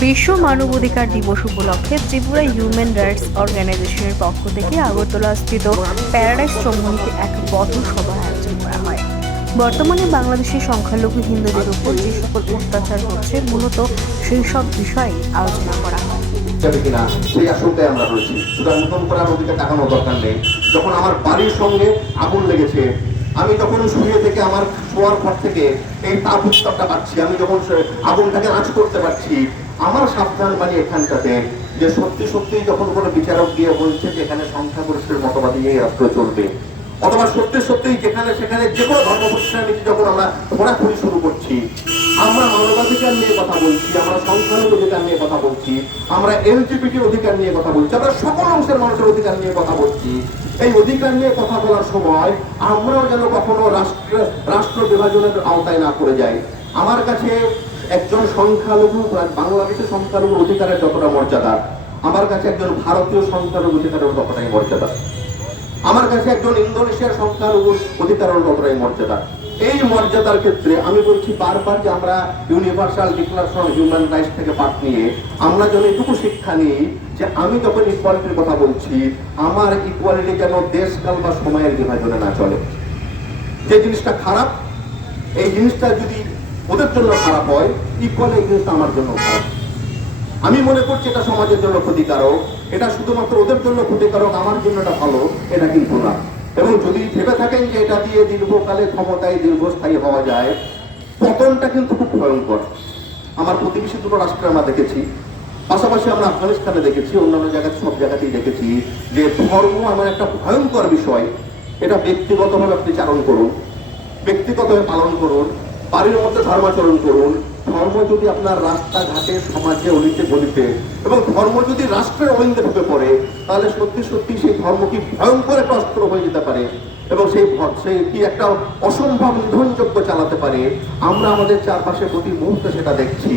বিশ্ব মানবাধিকার দিবস উপলক্ষে ত্রিপুরা হিউম্যান রাইটস অর্গানাইজেশনের পক্ষ থেকে আগরতলাস্থিত প্যারাডাইস চৌমুহনীতে এক পথসভার আয়োজন করা হয়। বর্তমানে বাংলাদেশের সংখ্যালঘু হিন্দুদের উপর যে সকল অত্যাচার হচ্ছে মূলত সেই সব বিষয়ে আলোচনা করা হয়। সেই আশঙ্কায় আমরা রয়েছি। সুতরাং নতুন করে ওদিকে তাকানোর দরকার নেই। যখন আমার বাড়ির সঙ্গে আগুন লেগেছে, আমি যখন শুয়ে থেকে আমার শোয়ার পর থেকে এই তাপ উত্তাপটা পাচ্ছি, আমি যখন আগুনটাকে আঁচ করতে পারছি, আমার সাবধান বাণী এখানটাতে যে সত্যি সত্যি যখন কোনো বিচারক গিয়ে বলছে যে এখানে সংখ্যাগরিষ্ঠের মতবাদী এই রাষ্ট্র চলবে, অথবা সত্যি সত্যি যেখানে সেখানে যে কোনো ধর্মপ্রতিষ্ঠানের নীতি যখন আমরা ঘোরাঘুরি শুরু করছি, আমরা মানবাধিকার নিয়ে কথা বলছি, আমরা সংখ্যালঘু অধিকার নিয়ে কথা বলছি, আমরা এলজিবিটি অধিকার নিয়ে কথা বলছি, আমরা সকল অংশের মানুষের অধিকার নিয়ে কথা বলছি। এই অধিকার নিয়ে কথা বলার সময় আমরাও যেন কখনো রাষ্ট্র বিভাজনের আওতায় না পড়ে যাই। আমার কাছে একজন সংখ্যালঘু বাংলাদেশের সংখ্যালঘুর অধিকারের যতটা মর্যাদা, আমার কাছে একজন ভারতীয় সংখ্যালঘু অধিকারের ততটাই মর্যাদা, আমার কাছে একজন ইন্দোনেশিয়ার সংখ্যালঘুর অধিকারের ততটাই মর্যাদা। এই মর্যাদার ক্ষেত্রে আমি বলছি বারবার যে আমরা universal declaration of human rights থেকে পাঠ নিয়ে আমরা যেন এটুকু শিক্ষা নিই যে আমি যখন ইকুয়ালিটির কথা বলছি, আমার ইকুয়ালিটি যেন দেশকাল বা সময়ের বিভাজনে না চলে। যে জিনিসটা খারাপ, এই জিনিসটা যদি ওদের জন্য খারাপ হয়, ইকুয়ালি এই জিনিসটা আমার জন্য খারাপ। আমি মনে করছি এটা সমাজের জন্য ক্ষতিকারক, এটা শুধুমাত্র ওদের জন্য ক্ষতিকারক, আমার জন্য এটা ভালো, এটা কিন্তু না। এবং যদি ভেবে থাকেন যে এটা দিয়ে দীর্ঘকালে ক্ষমতায় দীর্ঘস্থায়ী হওয়া যায়, পতনটা কিন্তু খুব ভয়ঙ্কর। আমার প্রতিবেশী দুটো রাষ্ট্রে আমরা দেখেছি, পাশাপাশি আমরা আফগানিস্তানে দেখেছি, অন্যান্য জায়গায় সব জায়গাতেই দেখেছি যে ধর্ম আমার একটা ভয়ঙ্কর বিষয়। এটা ব্যক্তিগতভাবে আপনি চারণ করুন, ব্যক্তিগতভাবে পালন করুন, বাড়ির মধ্যে ধর্মাচরণ করুন। ধর্ম যদি আপনার রাস্তাঘাটে, সমাজে, অলিতে গলিতে, এবং ধর্ম যদি রাষ্ট্রের অলিন্দে ঢুকে পড়ে, তাহলে সত্যি সত্যি সেই ধর্ম কি ভয়ঙ্কর একটা অস্ত্র হয়ে যেতে পারে, এবং সেই কি একটা অসম্ভব নিধনযজ্ঞ চালাতে পারে। আমরা আমাদের চারপাশে প্রতি মুহূর্তে সেটা দেখছি।